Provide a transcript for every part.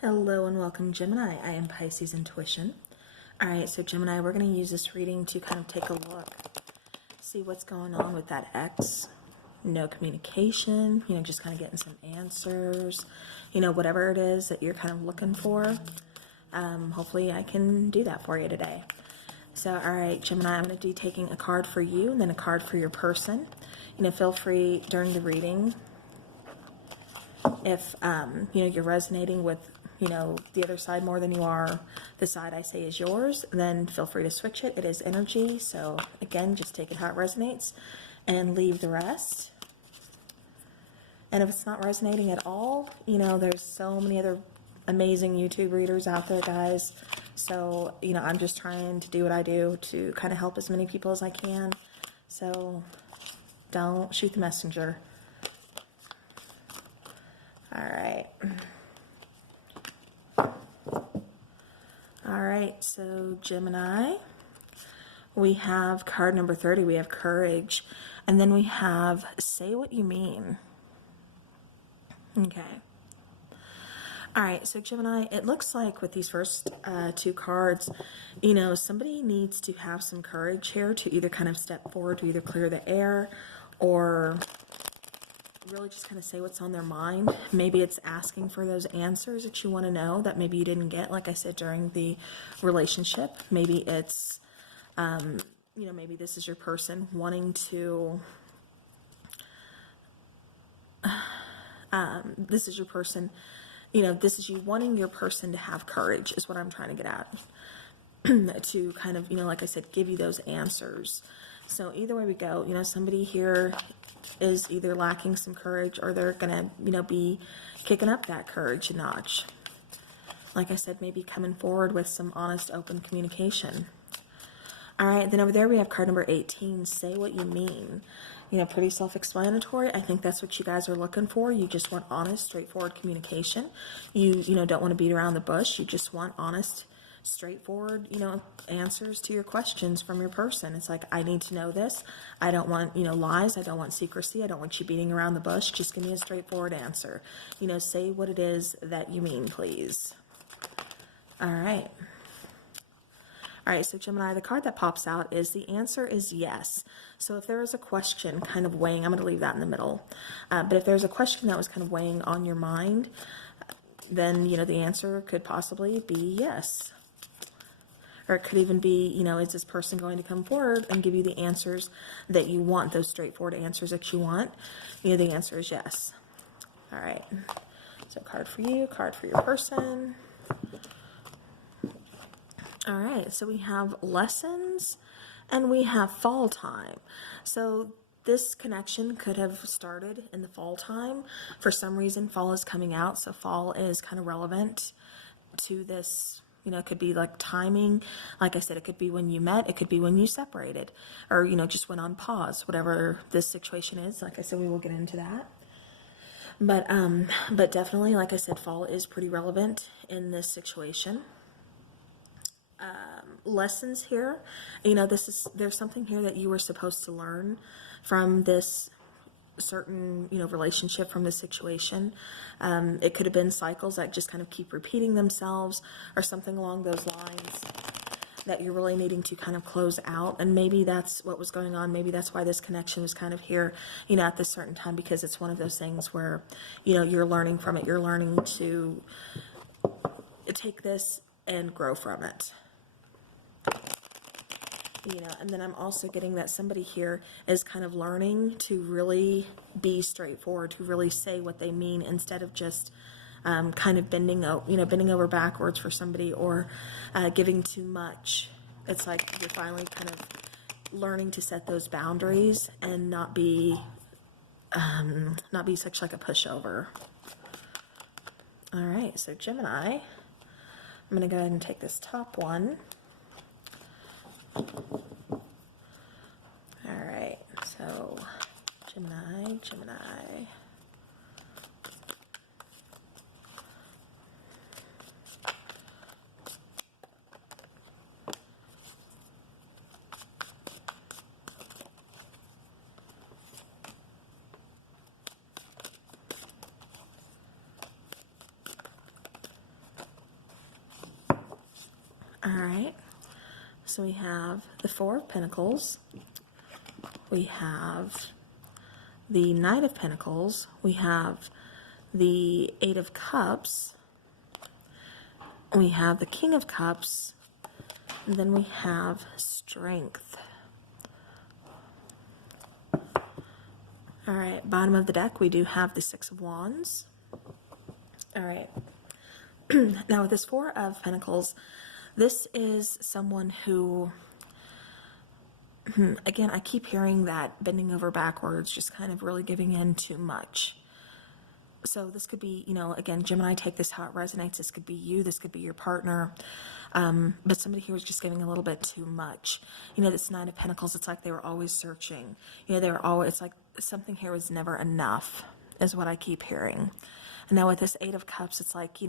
Hello and welcome, Gemini. I am Pisces Intuition. All right, so Gemini, we're going to use this reading to kind of take a look, see what's going on with that ex. No communication, just kind of getting some answers, whatever it is that you're kind of looking for. Hopefully I can do that for you today. So, all right, Gemini, I'm going to be taking a card for you and then a card for your person. Feel free during the reading, if, you're resonating with the other side more than you are the side I say is yours, then feel free to switch it. It is energy, so again, just take it how it resonates and leave the rest. And if it's not resonating at all, there's so many other amazing YouTube readers out there, guys. So, I'm just trying to do what I do to kind of help as many people as I can. So don't shoot the messenger. All right. All right, so Gemini, we have card number 30, we have courage, and then we have say what you mean. Okay. All right, so Gemini, it looks like with these first two cards, somebody needs to have some courage here to either kind of step forward to either clear the air or really just kind of say what's on their mind. Maybe it's asking for those answers that you want to know that maybe you didn't get, like I said, during the relationship. Maybe it's, maybe this is your person wanting to, this is your person, this is you wanting your person to have courage is what I'm trying to get at. To kind of, like I said, give you those answers. So either way we go, somebody here is either lacking some courage or they're going to, be kicking up that courage a notch. Like I said, maybe coming forward with some honest, open communication. All right, then over there we have card number 18, say what you mean. Pretty self-explanatory. I think that's what you guys are looking for. You just want honest, straightforward communication. You don't want to beat around the bush. You just want honest, straightforward, answers to your questions from your person. It's like, I need to know this. I don't want, lies. I don't want secrecy. I don't want you beating around the bush. Just give me a straightforward answer. Say what it is that you mean, please. All right. All right, so Gemini, the card that pops out is the answer is yes. So if there is a question kind of weighing, I'm going to leave that in the middle. But if there's a question that was kind of weighing on your mind, then, the answer could possibly be yes. Or it could even be, is this person going to come forward and give you the answers that you want, those straightforward answers that you want? The answer is yes. All right. So card for you, card for your person. All right. So we have lessons and we have fall time. So this connection could have started in the fall time. For some reason, fall is coming out. So fall is kind of relevant to this. It could be like timing. Like I said, it could be when you met. It could be when you separated or, just went on pause, whatever this situation is. Like I said, we will get into that. But definitely, like I said, fall is pretty relevant in this situation. Lessons here, there's something here that you were supposed to learn from this certain relationship, from this situation. It could have been cycles that just kind of keep repeating themselves or something along those lines that you're really needing to kind of close out. And maybe that's what was going on. Maybe that's why this connection was kind of here at this certain time, because it's one of those things where you're learning from it. You're learning to take this and grow from it. And then I'm also getting that somebody here is kind of learning to really be straightforward, to really say what they mean instead of just kind of bending over backwards for somebody or giving too much. It's like you're finally kind of learning to set those boundaries and not be such like a pushover. All right, so Gemini, I'm going to go ahead and take this top one. All right, so Gemini. All right. So we have the Four of Pentacles. We have the Knight of Pentacles. We have the Eight of Cups. We have the King of Cups. And then we have Strength. All right, bottom of the deck, we do have the Six of Wands. All right. Now with this Four of Pentacles, this is someone who, again, I keep hearing that bending over backwards, just kind of really giving in too much. So this could be, again, Gemini, take this how it resonates. This could be you. This could be your partner. But somebody here was just giving a little bit too much. This Nine of Pentacles, it's like they were always searching. They were always, it's like something here was never enough, is what I keep hearing. And now with this Eight of Cups, it's like,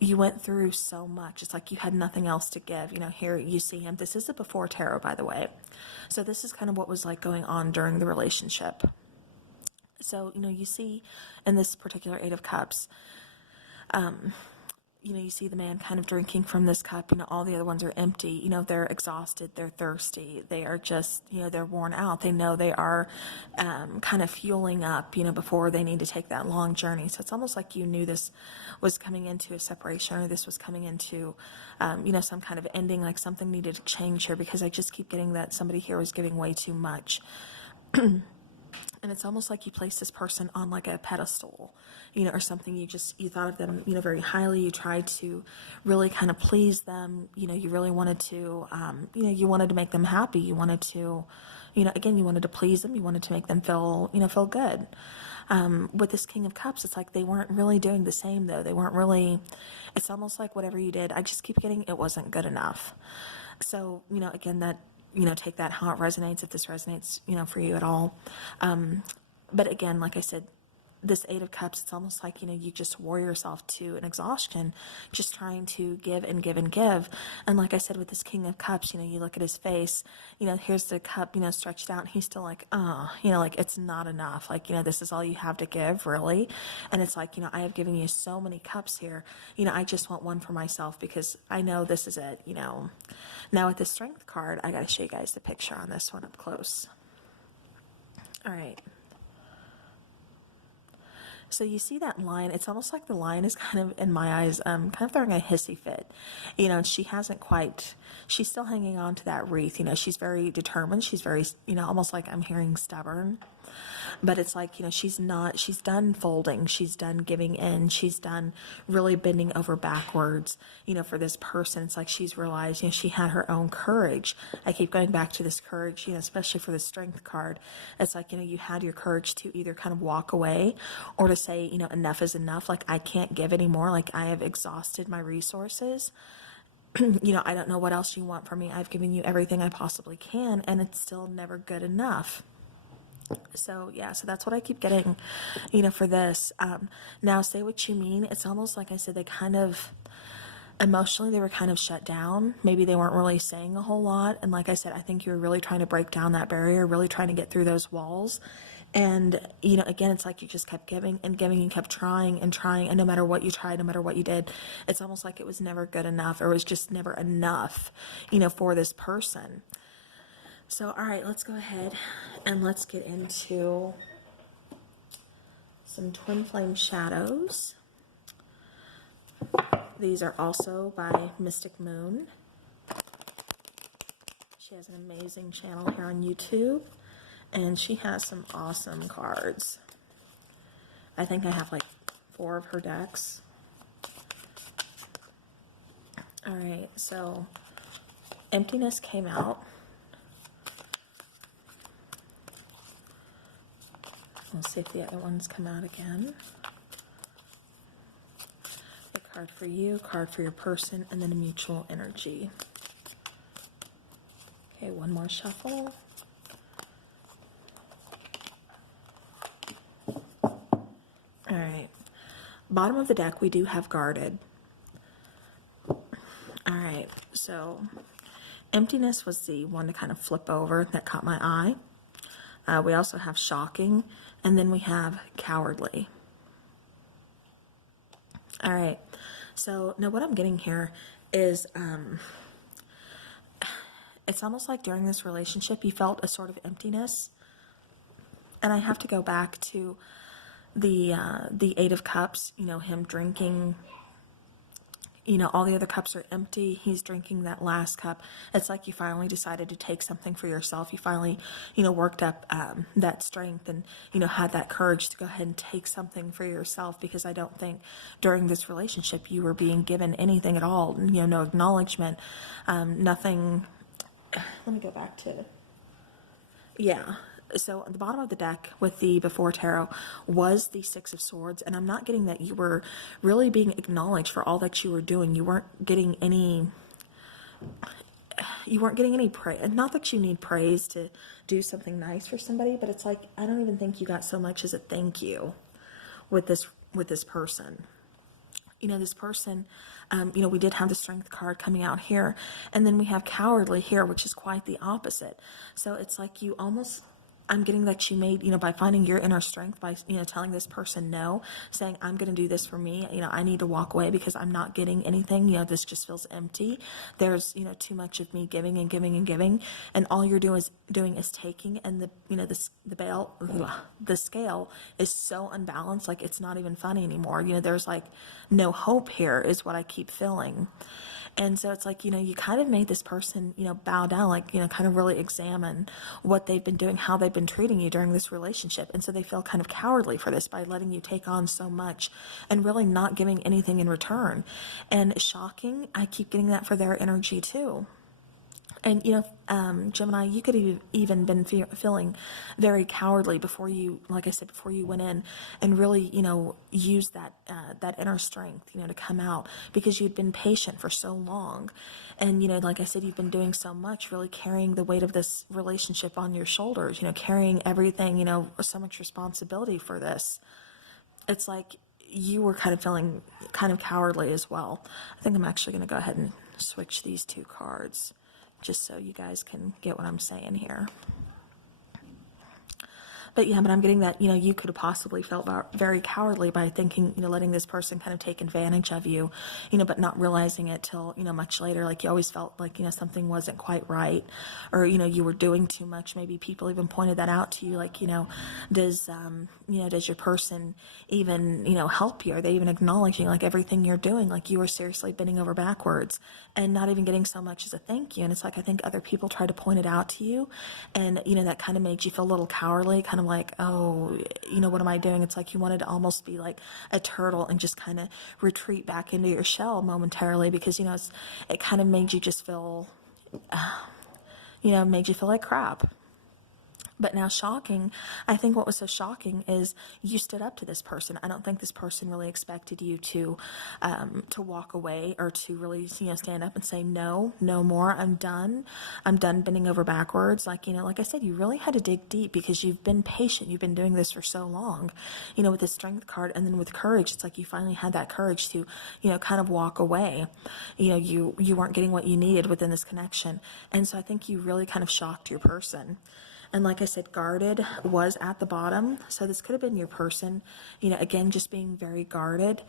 you went through so much. It's like you had nothing else to give. Here you see him. This is a before tarot, by the way. So this is kind of what was like going on during the relationship. So, you see in this particular Eight of Cups, you see the man kind of drinking from this cup. All the other ones are empty. They're exhausted. They're thirsty. They are just, they're worn out. They know they are kind of fueling up, before they need to take that long journey. So it's almost like you knew this was coming into a separation, or this was coming into, some kind of ending, like something needed to change here, because I just keep getting that somebody here was giving way too much. And it's almost like you place this person on like a pedestal, or something. You thought of them, very highly. You tried to really kind of please them. You really wanted to, you wanted to make them happy. You wanted to, again, you wanted to please them. You wanted to make them feel, feel good. With this King of Cups, it's like they weren't really doing the same though. They weren't really, it's almost like whatever you did, I just keep getting it wasn't good enough. So, again, that, take that how it resonates, if this resonates, for you at all. But again, like I said, this Eight of Cups, it's almost like, you just wore yourself to an exhaustion, just trying to give and give and give. And like I said, with this King of Cups, you look at his face, here's the cup, stretched out, and he's still like, like it's not enough. Like, this is all you have to give, really. And it's like, I have given you so many cups here. I just want one for myself, because I know this is it, Now with the Strength card, I got to show you guys the picture on this one up close. All right. So you see that lion, it's almost like the lion is kind of, in my eyes, kind of throwing a hissy fit. And she hasn't quite, she's still hanging on to that wreath. She's very determined. She's very, almost like I'm hearing stubborn. But it's like, she's done folding. She's done giving in. She's done really bending over backwards, for this person. It's like she's realized, she had her own courage. I keep going back to this courage, especially for the Strength card. It's like, you had your courage to either kind of walk away, or to say, enough is enough. Like, I can't give anymore. Like, I have exhausted my resources. I don't know what else you want from me. I've given you everything I possibly can, and it's still never good enough. So yeah, so that's what I keep getting, for this. Now say what you mean. It's almost like I said, they kind of, emotionally, they were kind of shut down. Maybe they weren't really saying a whole lot. And like I said, I think you were really trying to break down that barrier, really trying to get through those walls. And, again, it's like you just kept giving and giving and kept trying and trying. And no matter what you tried, no matter what you did, it's almost like it was never good enough, or it was just never enough, for this person. So, all right, let's go ahead and let's get into some twin flame shadows. These are also by Mystic Moon. She has an amazing channel here on YouTube, and she has some awesome cards. I think I have like 4 of her decks. All right, so Emptiness came out. We'll see if the other ones come out again. A card for you, card for your person, and then a mutual energy. Okay, one more shuffle. All right. Bottom of the deck, we do have guarded. All right, so Emptiness was the one to kind of flip over that caught my eye. We also have Shocking, and then we have Cowardly. All right, so now what I'm getting here is it's almost like during this relationship you felt a sort of emptiness. And I have to go back to the Eight of Cups, you know, him drinking, you know, all the other cups are empty. He's drinking that last cup. It's like you finally decided to take something for yourself. You finally, you know, worked up that strength and, you know, had that courage to go ahead and take something for yourself, because I don't think during this relationship you were being given anything at all, you know, no acknowledgement, nothing. Let me go back to, yeah. So at the bottom of the deck with the Before Tarot was the Six of Swords, and I'm not getting that you were really being acknowledged for all that you were doing. You weren't getting any praise. Not that you need praise to do something nice for somebody, but it's like, I don't even think you got so much as a thank you with this person. You know, this person, you know, we did have the Strength card coming out here, and then we have Cowardly here, which is quite the opposite. So it's like you almost, I'm getting that you made, you know, by finding your inner strength, by, you know, telling this person no, saying, I'm going to do this for me. You know, I need to walk away because I'm not getting anything. You know, this just feels empty. There's, you know, too much of me giving and giving and giving. And all you're doing is taking. And the, you know, the scale is so unbalanced. Like, it's not even funny anymore. You know, there's like no hope here is what I keep feeling. And so it's like, you know, you kind of made this person, you know, bow down, like, you know, kind of really examine what they've been doing, how they've been treating you during this relationship. And so they feel kind of cowardly for this by letting you take on so much and really not giving anything in return. And shocking, I keep getting that for their energy too. And, you know, Gemini, you could have even been feeling very cowardly before you, like I said, before you went in and really, you know, used that inner strength, you know, to come out, because you'd been patient for so long. And, you know, like I said, you've been doing so much, really carrying the weight of this relationship on your shoulders, you know, carrying everything, you know, so much responsibility for this. It's like you were kind of feeling kind of cowardly as well. I think I'm actually going to go ahead and switch these two cards, just so you guys can get what I'm saying here. But yeah, but I'm getting that, you know, you could have possibly felt very cowardly by thinking, you know, letting this person kind of take advantage of you, you know, but not realizing it till, you know, much later. Like, you always felt like, you know, something wasn't quite right, or, you know, you were doing too much. Maybe people even pointed that out to you. Like, you know, does your person even, you know, help you? Are they even acknowledging like everything you're doing? Like, you were seriously bending over backwards and not even getting so much as a thank you. And it's like, I think other people tried to point it out to you, and, you know, that kind of made you feel a little cowardly, kind of like, oh, you know, what am I doing? It's like you wanted to almost be like a turtle and just kind of retreat back into your shell momentarily, because, you know, it kind of made you just feel, made you feel like crap. But now shocking, I think what was so shocking is you stood up to this person. I don't think this person really expected you to walk away, or to really, you know, stand up and say, no more, I'm done bending over backwards. Like, you know, like I said, you really had to dig deep, because you've been patient. You've been doing this for so long, you know, with the Strength card, and then with Courage, it's like you finally had that courage to, you know, kind of walk away. You know, you weren't getting what you needed within this connection. And so I think you really kind of shocked your person. And like I said, guarded was at the bottom. So this could have been your person, you know, again, just being very guarded,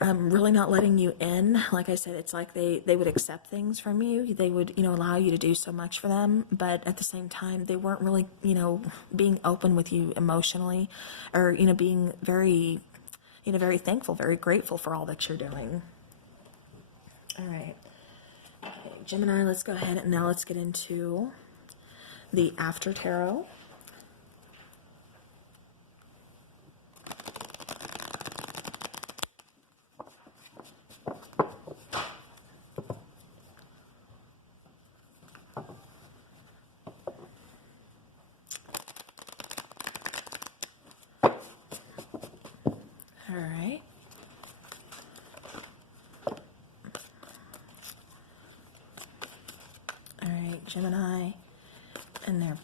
really not letting you in. Like I said, it's like they would accept things from you. They would, you know, allow you to do so much for them. But at the same time, they weren't really, you know, being open with you emotionally, or, you know, being very, you know, very thankful, very grateful for all that you're doing. All right. Okay, Gemini, let's go ahead and now let's get into the After Tarot. All right. All right, Gemini and their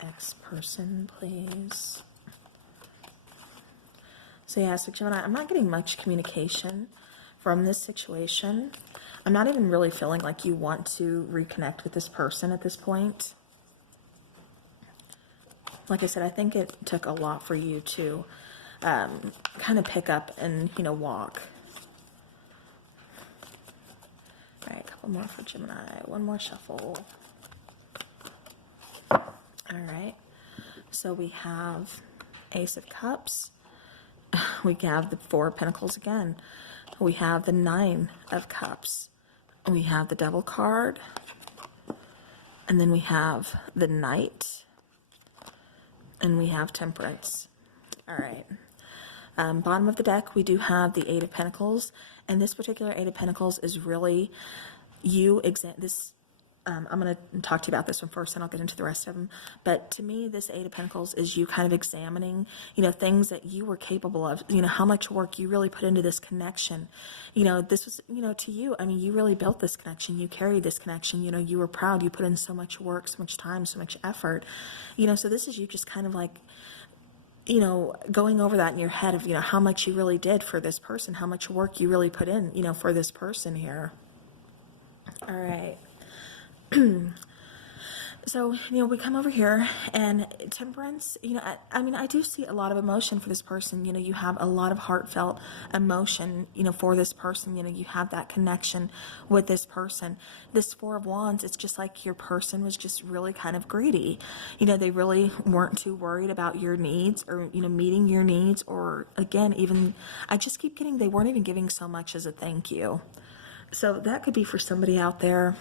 ex-person, please. So yeah, so Gemini, I'm not getting much communication from this situation. I'm not even really feeling like you want to reconnect with this person at this point. Like I said, I think it took a lot for you to kind of pick up and, you know, walk. One more for Gemini. One more shuffle. All right. So we have Ace of Cups. We have the Four of Pentacles again. We have the Nine of Cups. We have the Devil card. And then we have the Knight. And we have Temperance. All right. Bottom of the deck, we do have the Eight of Pentacles. And this particular Eight of Pentacles is really you I'm going to talk to you about this one first, and I'll get into the rest of them. But to me, this Eight of Pentacles is you kind of examining, things that you were capable of, how much work you really put into this connection. This was, to you, I mean, you really built this connection. You carried this connection. You were proud. You put in so much work, so much time, so much effort. So this is you just kind of like, going over that in your head of, how much you really did for this person, how much work you really put in, for this person here. All right. So, we come over here and Temperance, I do see a lot of emotion for this person. You have a lot of heartfelt emotion, for this person. You have that connection with this person. This Four of Wands, it's just like your person was just really kind of greedy. They really weren't too worried about your needs or, meeting your needs, or again, even, I just keep getting, they weren't even giving so much as a thank you. So that could be for somebody out there.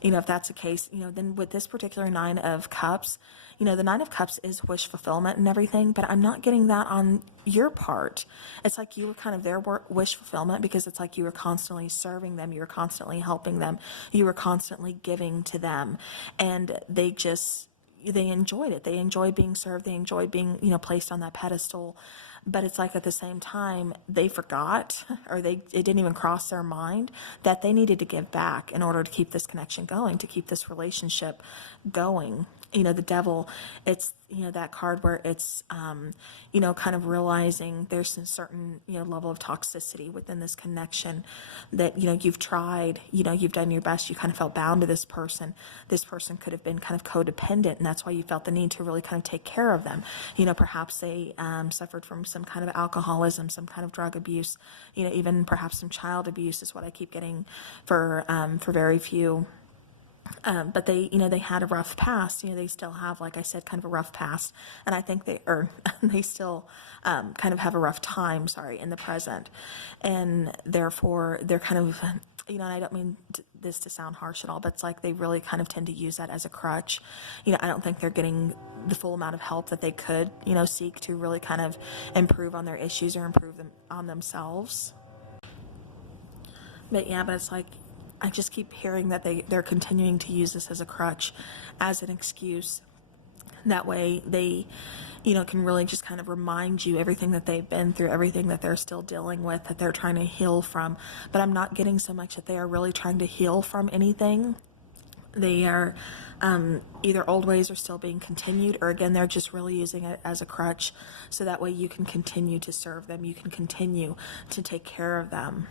If that's the case, then with this particular Nine of Cups, the Nine of Cups is wish fulfillment and everything, but I'm not getting that on your part. It's like you were kind of their wish fulfillment, because it's like you were constantly serving them, you were constantly helping them, you were constantly giving to them, and they enjoyed it. They enjoyed being served. They enjoyed being, placed on that pedestal. But it's like at the same time, they forgot, or it didn't even cross their mind that they needed to give back in order to keep this connection going, to keep this relationship going. The Devil, it's, that card where it's, kind of realizing there's a certain, level of toxicity within this connection that, you've tried, you've done your best, you kind of felt bound to this person. This person could have been kind of codependent, and that's why you felt the need to really kind of take care of them. Perhaps they suffered from some kind of alcoholism, some kind of drug abuse, even perhaps some child abuse is what I keep getting for very few. But they had a rough past. They still have, like I said, kind of a rough past, and I think they still kind of have a rough time, in the present, and therefore they're kind of, and I don't mean this to sound harsh at all, but it's like they really kind of tend to use that as a crutch. I don't think they're getting the full amount of help that they could, seek to really kind of improve on their issues or improve them on themselves. But it's like, I just keep hearing that they're continuing to use this as a crutch, as an excuse. That way they, can really just kind of remind you everything that they've been through, everything that they're still dealing with, that they're trying to heal from. But I'm not getting so much that they are really trying to heal from anything. They are either old ways are still being continued, or again, they're just really using it as a crutch. So that way you can continue to serve them. You can continue to take care of them.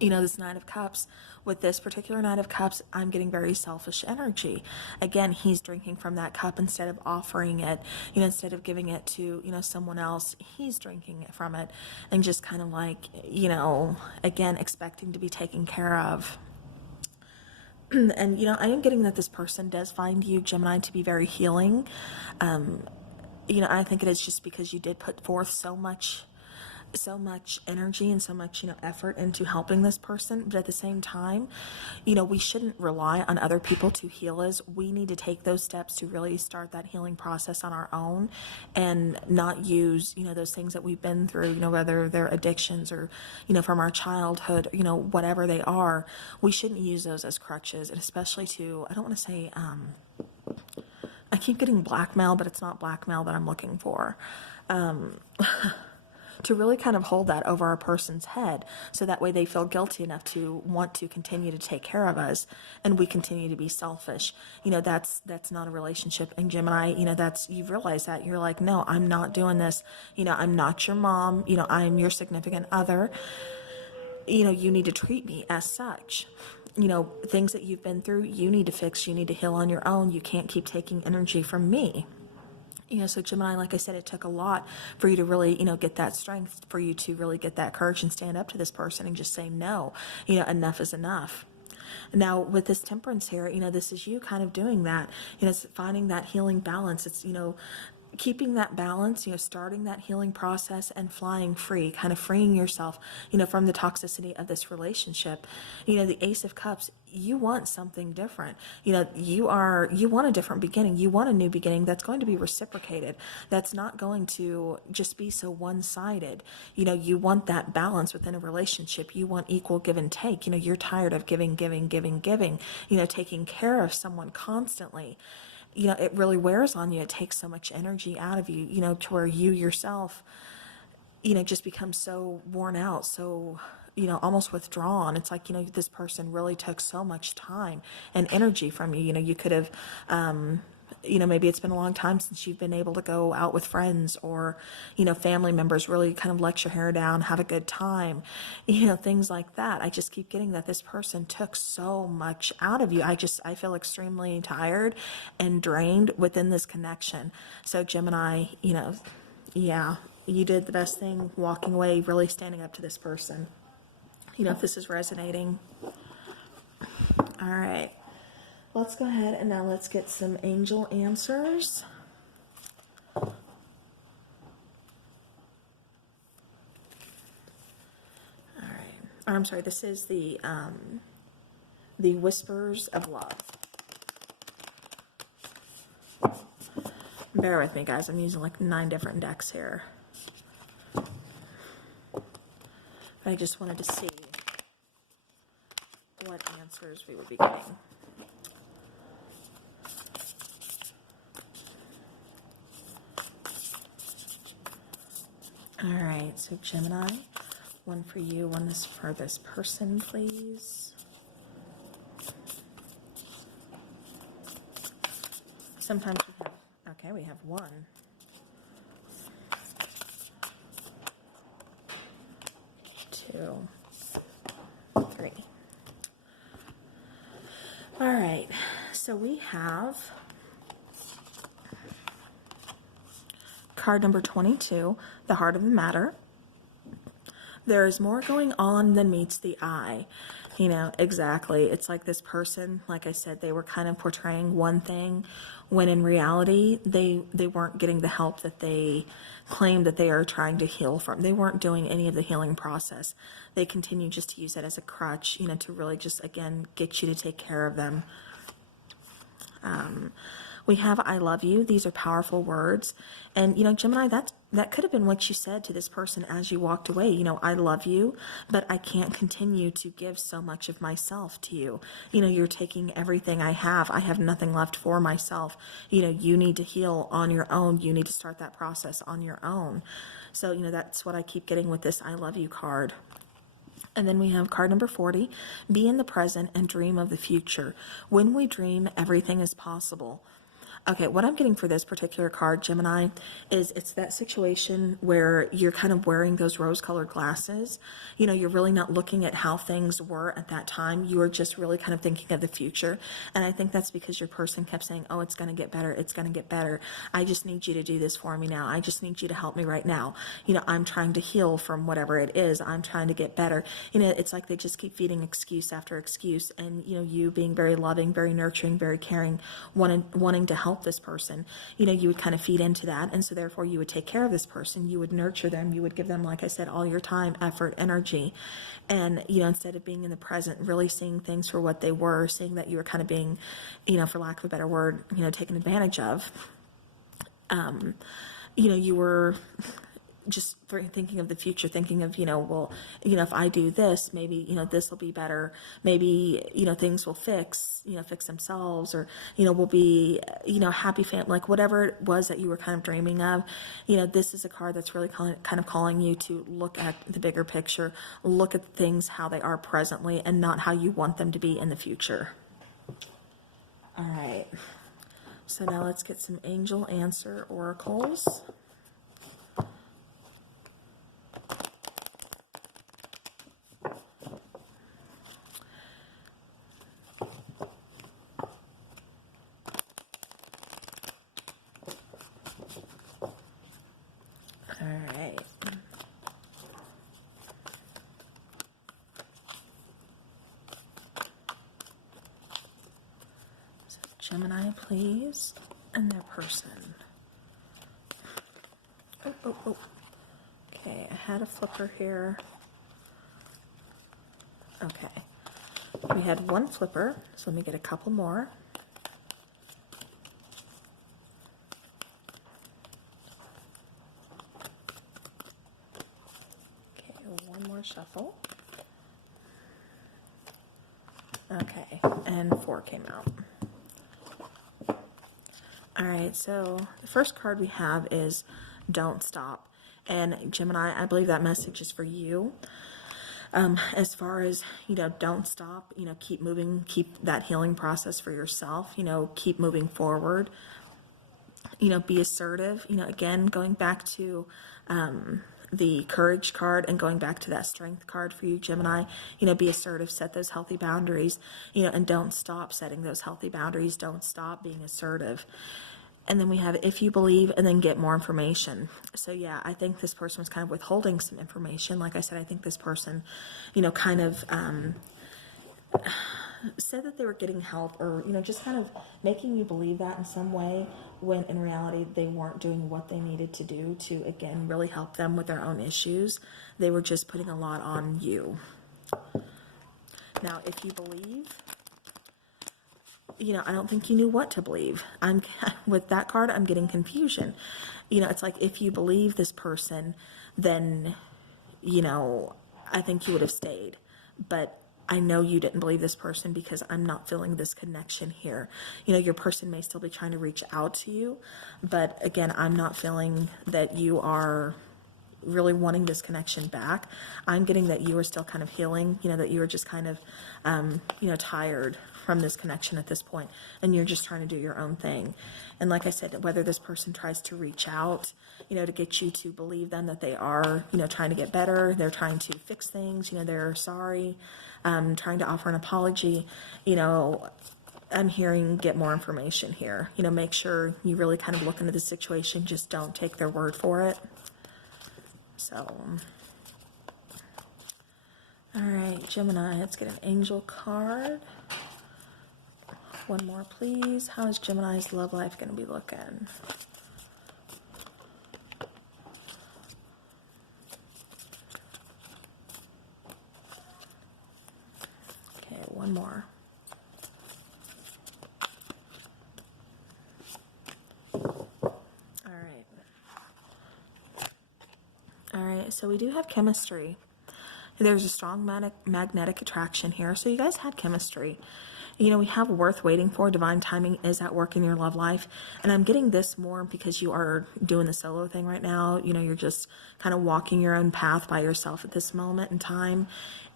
This Nine of Cups, with this particular Nine of Cups, I'm getting very selfish energy. Again, he's drinking from that cup instead of offering it, instead of giving it to, someone else, he's drinking it from it and just kind of like, again, expecting to be taken care of. And, I am getting that this person does find you, Gemini, to be very healing. I think it is just because you did put forth so much energy and so much, effort into helping this person. But at the same time, we shouldn't rely on other people to heal us. We need to take those steps to really start that healing process on our own, and not use, those things that we've been through, whether they're addictions or, from our childhood, whatever they are. We shouldn't use those as crutches, and especially I don't want to say, I keep getting blackmail, but it's not blackmail that I'm looking for. To really kind of hold that over a person's head, so that way they feel guilty enough to want to continue to take care of us, and we continue to be selfish. That's not a relationship. And Gemini, you've realized that. You're like, no, I'm not doing this. I'm not your mom. I'm your significant other. You need to treat me as such. Things that you've been through, you need to fix, you need to heal on your own. You can't keep taking energy from me. So Gemini, like I said, it took a lot for you to really, get that strength, for you to really get that courage and stand up to this person and just say, no, enough is enough. Now, with this Temperance here, this is you kind of doing that. It's finding that healing balance. It's, keeping that balance, starting that healing process and flying free, kind of freeing yourself, from the toxicity of this relationship. The Ace of Cups, you want something different. You want a different beginning. You want a new beginning that's going to be reciprocated. That's not going to just be so one-sided. You want that balance within a relationship. You want equal give and take. You're tired of giving, taking care of someone constantly. It really wears on you. It takes so much energy out of you, to where you yourself, just become so worn out, so, almost withdrawn. It's like, this person really took so much time and energy from you. You could have, maybe it's been a long time since you've been able to go out with friends, or, family members, really kind of let your hair down, have a good time, things like that. I just keep getting that this person took so much out of you. I feel extremely tired and drained within this connection. So Gemini, yeah, you did the best thing walking away, really standing up to this person. If this is resonating. All right. Let's go ahead and now let's get some angel answers. All right. Or, I'm sorry, this is the Whispers of Love. Bear with me, guys. I'm using like 9 different decks here. I just wanted to see what answers we would be getting. All right, so Gemini, one for you, one this for this person, please. Sometimes we have, okay, we have 1. 2, 3. All right, so we have card number 22, the Heart of the Matter. There is more going on than meets the eye. Exactly. It's like this person, like I said, they were kind of portraying one thing when in reality they weren't getting the help that they claimed that they are trying to heal from. They weren't doing any of the healing process. They continue just to use it as a crutch, to really just, again, get you to take care of them. We have I love you. These are powerful words. And, Gemini, that could have been what you said to this person as you walked away. I love you, but I can't continue to give so much of myself to you. You're taking everything I have. I have nothing left for myself. You need to heal on your own. You need to start that process on your own. So, that's what I keep getting with this I love you card. And then we have card number 40, be in the present and dream of the future. When we dream, everything is possible. Okay, what I'm getting for this particular card, Gemini, is it's that situation where you're kind of wearing those rose-colored glasses. You're really not looking at how things were at that time. You are just really kind of thinking of the future. And I think that's because your person kept saying, oh, it's going to get better. It's going to get better. I just need you to do this for me now. I just need you to help me right now. I'm trying to heal from whatever it is. I'm trying to get better. It's like they just keep feeding excuse after excuse. And, you being very loving, very nurturing, very caring, wanting to help this person, you would kind of feed into that. And so therefore you would take care of this person. You would nurture them. You would give them, like I said, all your time, effort, energy. And, instead of being in the present, really seeing things for what they were, seeing that you were kind of being, for lack of a better word, taken advantage of, you were just thinking of the future, thinking of, if I do this, maybe, this will be better. Maybe, things will fix themselves, or, we'll be, happy family, like whatever it was that you were kind of dreaming of. This is a card that's really kind of calling you to look at the bigger picture, look at things how they are presently and not how you want them to be in the future. All right. So now let's get some angel answer oracles. Gemini, please, and their person. Oh. Okay, I had a flipper here. Okay. We had one flipper, so let me get a couple more. Okay, one more shuffle. Okay, and 4 came out. All right, so the first card we have is Don't Stop. And Gemini, I believe that message is for you. As far as, don't stop, keep moving, keep that healing process for yourself, keep moving forward, be assertive, again, going back to the courage card and going back to that strength card for you, Gemini, be assertive, set those healthy boundaries, and don't stop setting those healthy boundaries. Don't stop being assertive. And then we have if you believe, and then get more information. So yeah, I think this person was kind of withholding some information. Like I said, I think this person, kind of said that they were getting help, or, just kind of making you believe that in some way, when in reality they weren't doing what they needed to do to, again, really help them with their own issues. They were just putting a lot on you. Now, if you believe, I don't think you knew what to believe. With that card, I'm getting confusion. It's like, if you believe this person, then, I think you would have stayed. But I know you didn't believe this person because I'm not feeling this connection here. Your person may still be trying to reach out to you, but again, I'm not feeling that you are really wanting this connection back. I'm getting that you are still kind of healing, that you are just kind of, tired from this connection at this point, and you're just trying to do your own thing. And like I said, whether this person tries to reach out, to get you to believe them that they are, trying to get better, they're trying to fix things, they're sorry, trying to offer an apology, I'm hearing get more information here. Make sure you really kind of look into the situation. Just don't take their word for it. So, all right, Gemini, let's get an angel card. One more, please. How is Gemini's love life going to be looking? Okay, one more. All right, so we do have chemistry. There's a strong magnetic attraction here. So you guys had chemistry. We have worth waiting for. Divine timing is at work in your love life. And I'm getting this more because you are doing the solo thing right now. You're just kind of walking your own path by yourself at this moment in time.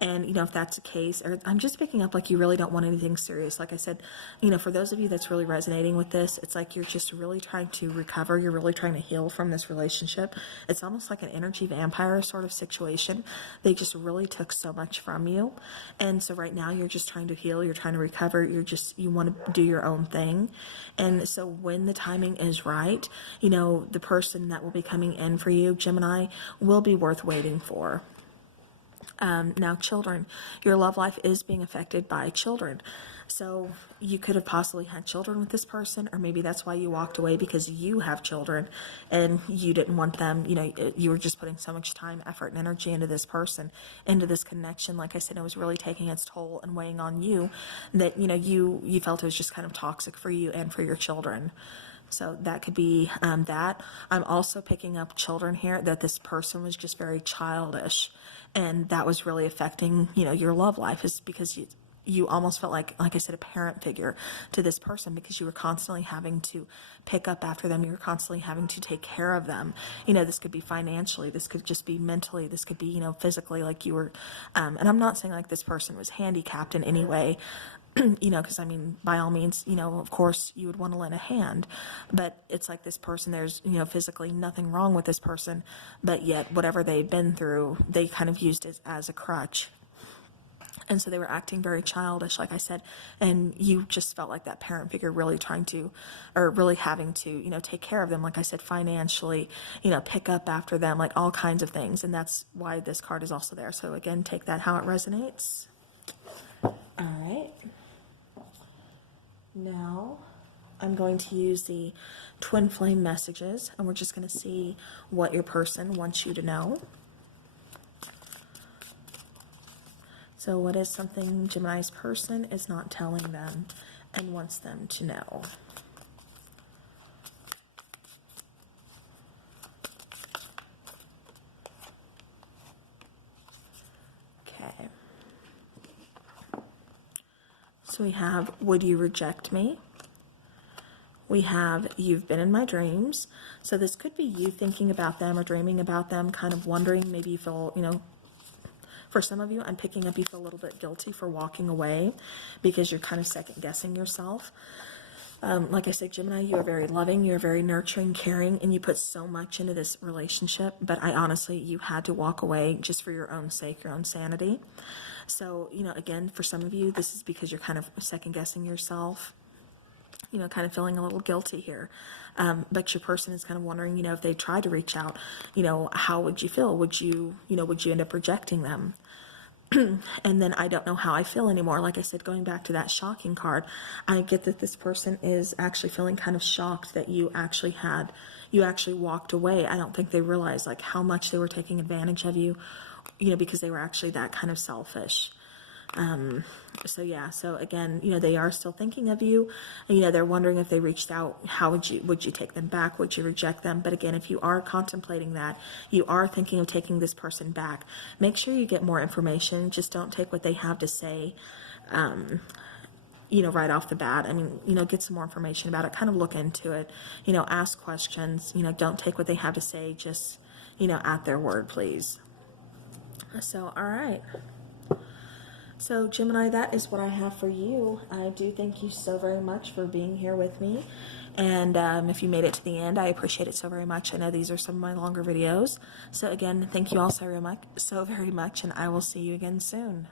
And, if that's the case, or I'm just picking up like you really don't want anything serious. Like I said, for those of you that's really resonating with this, it's like you're just really trying to recover. You're really trying to heal from this relationship. It's almost like an energy vampire sort of situation. They just really took so much from you. And so right now you're just trying to heal. You're trying to recover. You want to do your own thing. And so when the timing is right, the person that will be coming in for you, Gemini, will be worth waiting for. Now, children, your love life is being affected by children. So you could have possibly had children with this person, or maybe that's why you walked away, because you have children and you didn't want them. You were just putting so much time, effort, and energy into this person, into this connection. Like I said, it was really taking its toll and weighing on you, that, you felt it was just kind of toxic for you and for your children. So that could be that. I'm also picking up children here, that this person was just very childish, and that was really affecting, your love life, is because you almost felt like I said, a parent figure to this person, because you were constantly having to pick up after them. You were constantly having to take care of them. This could be financially, this could just be mentally, this could be, physically, like you were, and I'm not saying like this person was handicapped in any way, because by all means, of course you would want to lend a hand, but it's like this person, there's, physically nothing wrong with this person, but yet whatever they've been through, they kind of used it as a crutch. And so they were acting very childish, like I said, and you just felt like that parent figure, really trying to, or really having to, take care of them, like I said, financially, pick up after them, like all kinds of things. And that's why this card is also there. So again, take that how it resonates. All right. Now, I'm going to use the twin flame messages, and we're just going to see what your person wants you to know. So what is something Gemini's person is not telling them and wants them to know? Okay. So we have, would you reject me? We have, you've been in my dreams. So this could be you thinking about them or dreaming about them, kind of wondering, maybe you feel, you know, for some of you, I'm picking up you feel a little bit guilty for walking away because you're kind of second guessing yourself. Like I said, Gemini, you are very loving, you're very nurturing, caring, and you put so much into this relationship, but you had to walk away just for your own sake, your own sanity. So, you know, again, for some of you, this is because you're kind of second guessing yourself, you know, kind of feeling a little guilty here. But your person is kind of wondering, you know, if they tried to reach out, you know, how would you feel? Would you end up rejecting them? And then I don't know how I feel anymore. Like I said, going back to that shocking card, I get that this person is actually feeling kind of shocked that you actually walked away. I don't think they realized like how much they were taking advantage of you, you know, because they were actually that kind of selfish. So yeah, so again, you know, they are still thinking of you, and, you know, they're wondering if they reached out, how would you take them back? Would you reject them? But again, if you are contemplating that, you are thinking of taking this person back, make sure you get more information. Just don't take what they have to say, you know, right off the bat. I mean, you know, get some more information about it, kind of look into it, you know, ask questions, you know, don't take what they have to say, just, you know, at their word, please. So, all right. So Gemini, that is what I have for you. I do thank you so very much for being here with me. And if you made it to the end, I appreciate it so very much. I know these are some of my longer videos. So again, thank you all so very much, and I will see you again soon.